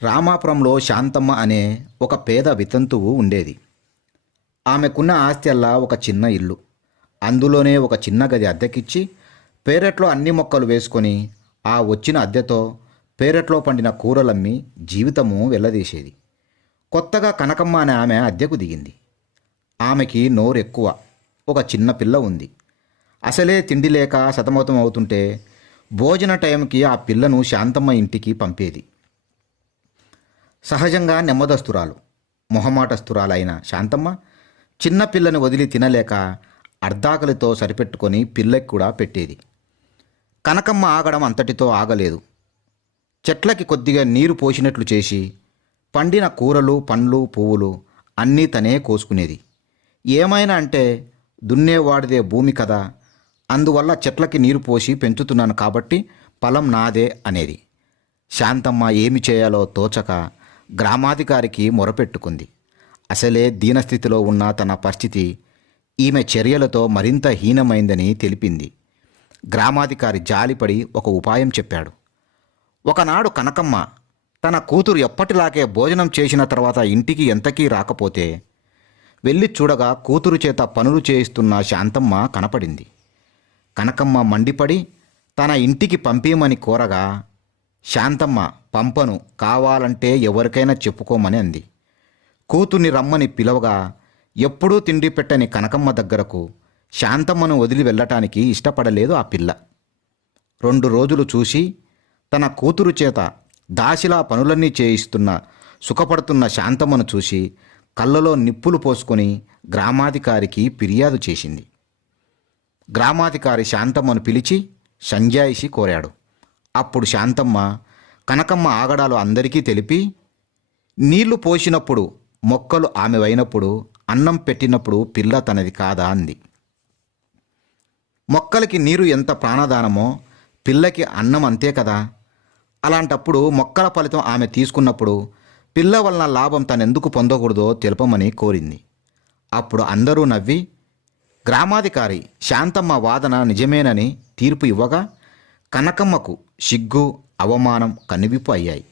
రామాపురంలో శాంతమ్మ అనే ఒక పేద వితంతువు ఉండేది. ఆమెకున్న ఆస్తి ఒక చిన్న ఇల్లు. అందులోనే ఒక చిన్న గది అద్దెకిచ్చి పేరట్లో అన్ని మొక్కలు వేసుకొని ఆ వచ్చిన అద్దెతో పేరట్లో పండిన కూరలమ్మి జీవితము వెళ్ళదీసేది. కొత్తగా కనకమ్మ అనే ఆమె అద్దెకు దిగింది. ఆమెకి నోరెక్కువ. ఒక చిన్న పిల్ల ఉంది. అసలే తిండి లేక సతమతం అవుతుంటే భోజన టైంకి ఆ పిల్లను శాంతమ్మ ఇంటికి పంపేది. సహజంగా నెమ్మదస్తురాలు, మొహమాటస్తురాలైన శాంతమ్మ చిన్న పిల్లని వదిలి తినలేక అర్ధాకలితో సరిపెట్టుకొని పిల్లకి కూడా పెట్టేది. కనకమ్మ ఆగడం అంతటితో ఆగలేదు. చెట్లకి కొద్దిగా నీరు పోసినట్లు చేసి పండిన కూరలు, పండ్లు, పువ్వులు అన్నీ తనే కోసుకునేది. ఏమైనా అంటే దున్నేవాడిదే భూమి కదా, అందువల్ల చెట్లకి నీరు పోసి పెంచుతున్నాను కాబట్టి పొలం నాదే అనేది. శాంతమ్మ ఏమి చేయాలో తోచక గ్రామాధికారికి మొరపెట్టుకుంది. అసలే దీనస్థితిలో ఉన్న తన పరిస్థితి ఈమె చర్యలతో మరింత హీనమైందని తెలిపింది. గ్రామాధికారి జాలిపడి ఒక ఉపాయం చెప్పాడు. ఒకనాడు కనకమ్మ తన కూతురు ఎప్పటిలాగే భోజనం చేసిన తర్వాత ఇంటికి ఎంతకీ రాకపోతే వెళ్ళి చూడగా కూతురు చేత పనులు చేయిస్తున్న శాంతమ్మ కనపడింది. కనకమ్మ మండిపడి తన ఇంటికి పంపేయమని కోరగా శాంతమ్మ పంపను, కావాలంటే ఎవరికైనా చెప్పుకోమని అంది. కూతుర్ని రమ్మని పిలవగా ఎప్పుడూ తిండి పెట్టని కనకమ్మ దగ్గరకు శాంతమ్మను వదిలి వెళ్ళటానికి ఇష్టపడలేదు ఆ పిల్ల. 2 రోజులు చూసి తన కూతురు చేత దాసిలా పనులన్నీ చేయిస్తున్న సుఖపడుతున్న శాంతమ్మను చూసి కళ్ళలో నిప్పులు పోసుకొని గ్రామాధికారికి ఫిర్యాదు చేసింది. గ్రామాధికారి శాంతమ్మను పిలిచి సంజాయిషి కోరాడు. అప్పుడు శాంతమ్మ కనకమ్మ ఆగడాలు అందరికీ తెలిపి, నీళ్లు పోసినప్పుడు మొక్కలు ఆమెవైనప్పుడు అన్నం పెట్టినప్పుడు పిల్ల తనది కాదా అంది. మొక్కలకి నీరు ఎంత ప్రాణదానమో పిల్లకి అన్నం అంతే కదా. అలాంటప్పుడు మొక్కల ఫలితం ఆమె తీసుకున్నప్పుడు పిల్ల వలన లాభం తనెందుకు పొందకూడదో తెలుపమని కోరింది. అప్పుడు అందరూ నవ్వి గ్రామాధికారి శాంతమ్మ వాదన నిజమేనని తీర్పు ఇవ్వగా కనకమ్మకు సిగ్గు, అవమానం కనువిప్పు అయ్యాయి.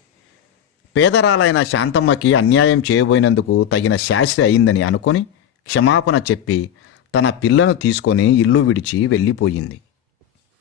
పేదరాలైన శాంతమ్మకి అన్యాయం చేయబోయినందుకు తగిన శాస్త్రి అయిందని అనుకొని క్షమాపణ చెప్పి తన పిల్లను తీసుకొని ఇల్లు విడిచి వెళ్ళిపోయింది.